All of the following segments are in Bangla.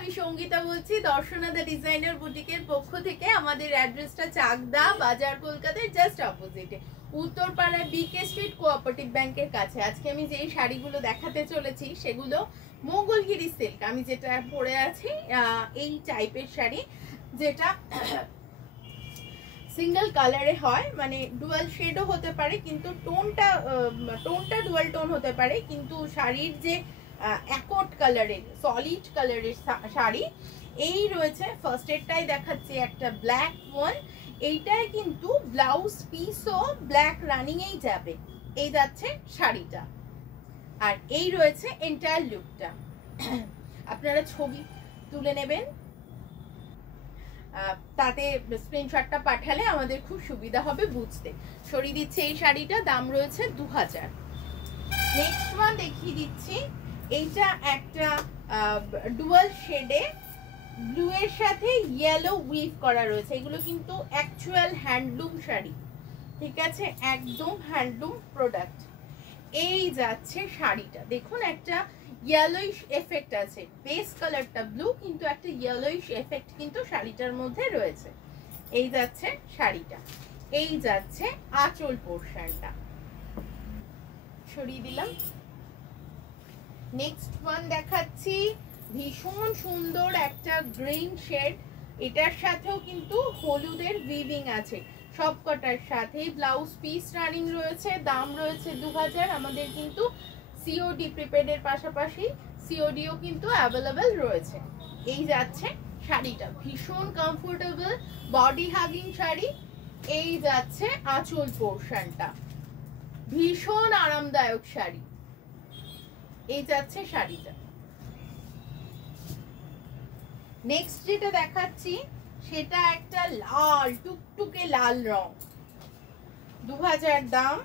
আমি সঙ্গীতা বলছি দর্শনা দা ডিজাইনার বুটিকের পক্ষ থেকে। আমাদের অ্যাড্রেসটা চাকদা বাজার, কলকাতার জাস্ট অপোজিটে, উত্তরপাড়া বিকে স্ট্রিট, কোঅপারেটিভ ব্যাংকের কাছে। আজকে আমি যেই শাড়িগুলো দেখাতে চলেছি সেগুলো মোগলগিরি সিল্ক। আমি যেটা পরে আছি এই টাইপের শাড়ি, যেটা সিঙ্গেল কালারে হয়, মানে ডুয়াল শেডও হতে পারে, কিন্তু টোনটা ডুয়াল টোন হতে পারে, কিন্তু শাড়ির যে অ্যাকোর্ড কালারের সলিড কালারের শাড়ি এই রয়েছে। ফার্স্ট এরটাই দেখাচ্ছি একটা ব্ল্যাক ওয়ান, এইটায় কিন্তু ব্লাউজ পিসও ব্ল্যাক রানিং এই যাবে, এই যাচ্ছে শাড়িটা। আর এই রয়েছে এন্টায়ার লুকটা। আপনারা ছবি তুলে নেবেন, তাতে স্ক্রিনশটটা পাঠালে আমাদের খুব সুবিধা হবে বুঝতে। সরিয়ে দিচ্ছে এই শাড়িটা, দাম রয়েছে 2000। নেক্সট ওয়ান দেখিয়ে দিচ্ছি, এইটা একটা ডুয়াল শেডে ব্লু এর সাথে ইয়েলো উইভ করা রয়েছে। এগুলো কিন্তু অ্যাকচুয়াল হ্যান্ডলুম শাড়ি, ঠিক আছে, একদম হ্যান্ডলুম প্রোডাক্ট। এই যাচ্ছে শাড়িটা, দেখুন একটা ইয়েলোইশ এফেক্ট আছে, বেস কালারটা ব্লু কিন্তু একটা ইয়েলোইশ এফেক্ট কিন্তু শাড়িটার মধ্যে রয়েছে। এই যাচ্ছে শাড়িটা, এই যাচ্ছে আঁচল পোর্শনটা, সরিয়ে দিলাম। নেক্সট ওয়ান দেখাচ্ছি, ভীষণ সুন্দর একটা গ্রিন শেড, এটার সাথেও কিন্তু হলুদের উইভিং আছে, সব কটার সাথেই ব্লাউজ পিস রানিং রয়েছে, দাম রয়েছে 2000। আমাদের কিন্তু সিওডি প্রিপেডের পাশাপাশি সিওডিও কিন্তু অ্যাভেলেবেল রয়েছে। এই যাচ্ছে শাড়িটা, ভীষণ কমফোর্টেবল বডি হাগিং শাড়ি। এই যাচ্ছে আঁচল পোর্শনটা, ভীষণ আরামদায়ক শাড়ি। এই যাচ্ছে শাড়িটা। নেক্সট যেটা দেখাচ্ছি সেটা একটা লাল টুকটুকে লাল রং, 2000 দাম।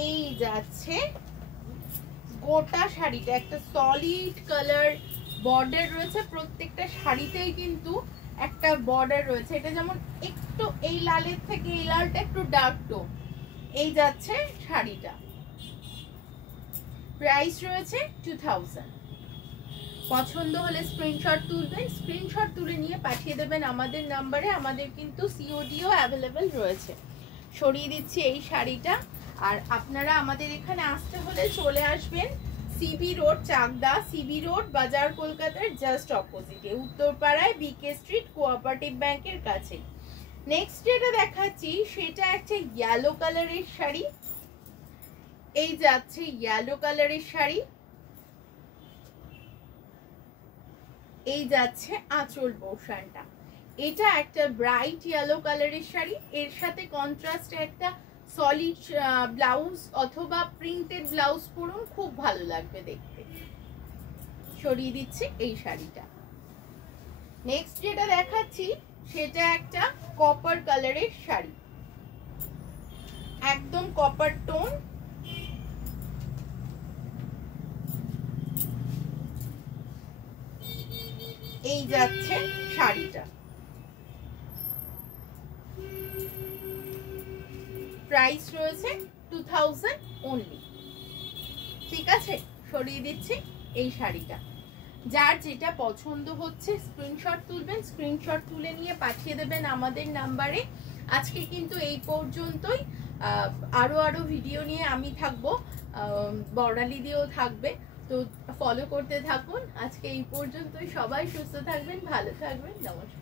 এই যাচ্ছে গোটা শাড়িটা, একটা সলিড কালার বর্ডার রয়েছে, প্রত্যেকটা শাড়িতেই কিন্তু একটা বর্ডার রয়েছে। এটা যেমন একটু এই লালের থেকে এই লালটা একটু ডার্ক টোন। এই যাচ্ছে শাড়িটা, প্রাইস রয়েছে 2000। পছন্দ হলে স্ক্রিনশট তুলবেন, স্ক্রিনশট তুলে নিয়ে পাঠিয়ে দেবেন আমাদের নাম্বারে। আমাদের কিন্তু সিওডিও অ্যাভেলেবেল রয়েছে। সরিয়ে দিচ্ছি এই শাড়িটা। আর আপনারা আমাদের এখানে আসতে হলে চলে আসবেন CB road Chakdah, CB road বাজার, কলকাতার জাস্ট অপোজিটে, উত্তরপাড়ায় বিকে স্ট্রিট, কোঅপারেটিভ ব্যাংকের কাছে। নেক্সট যেটা দেখাচ্ছি সেটা একটা ইয়েলো কালারের শাড়ি। এই যাচ্ছে ইয়েলো কালারের শাড়ি, এই যাচ্ছে আঁচল পোর্শনটা। এটা একটা ব্রাইট ইয়েলো কালারের শাড়ি, এর সাথে কন্ট্রাস্টে একটা সলিড ব্লাউজ অথবা প্রিন্টেড ব্লাউজ পরুন, খুব ভালো লাগবে দেখতে। সরিয়ে দিচ্ছি এই শাড়িটা। নেক্সট যেটা দেখাচ্ছি সেটা একটা কপার কালারের শাড়ি, একদম কপার টোন। এই যাচ্ছে শাড়িটা, প্রাইস রয়েছে 2000 অনলি, ঠিক আছে। সরিয়ে দিচ্ছি এই শাড়িটা। যার যেটা পছন্দ হচ্ছে স্ক্রিনশট তুলবেন, স্ক্রিনশট তুলে নিয়ে পাঠিয়ে দেবেন আমাদের নাম্বারে। আজকে কিন্তু এই পর্যন্তই, আরো ভিডিও নিয়ে আমি থাকবো, বর্ণালী দিয়েও থাকবে, তো ফলো করতে থাকুন। আজকে এই পর্যন্তই, সবাই সুস্থ থাকবেন, ভালো থাকবেন, নমস্কার।